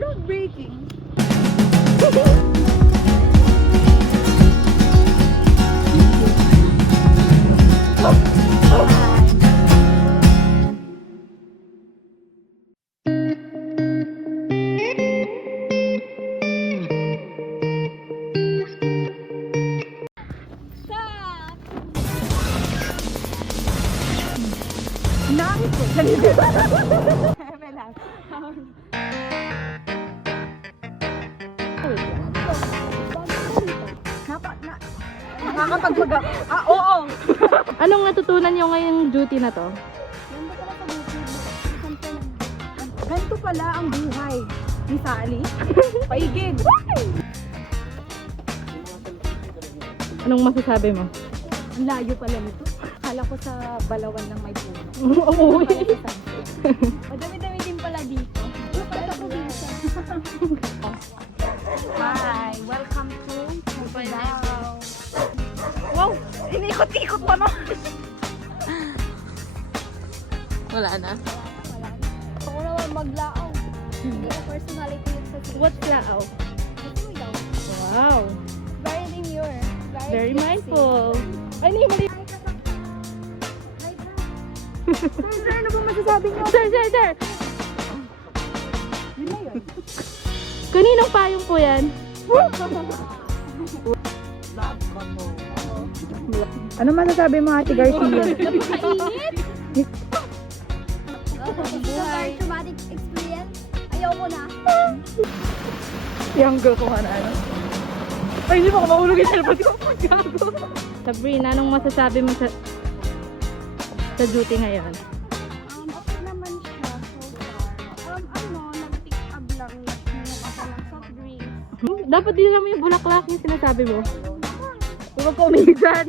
Groundbreaking. Nakakapagpag... oo! Anong natutunan nyo ngayong duty na to? Ganito pala ang buhay ni Sally. Paigid! Anong masasabi mo? Ang layo pala nito. Akala ko sa Balawan lang may puno. Oo. Madami-dami din pala dito. Hi! Welcome to Bulaw. Wow! Inikot-ikot pa no? Wala na. Ako naman maglaaw. Hindi ko personality yun sa team. What's lao? Ito daw. Wow. Very demure. Very mindful. Ay, hindi mali. Sir, ano bang masasabi niyo? Sir. Yun na yun. Kaninong payong po yan? Ano masasabi mo, Ate Garcia? Napakainit! Buhay. Traumatic experience. Ayaw ko na. Yung girl ko nga na ano. Ay, hindi mo ako mahulog yung cellphone ko. Gago. Sabrina, anong masasabi mo sa duty ngayon? Okay naman siya so far. Nag-pick up lang. Nag-inom ako ng soft drinks. Dapat din naman yung bulaklak yung sinasabi mo. Huwag ka umigan.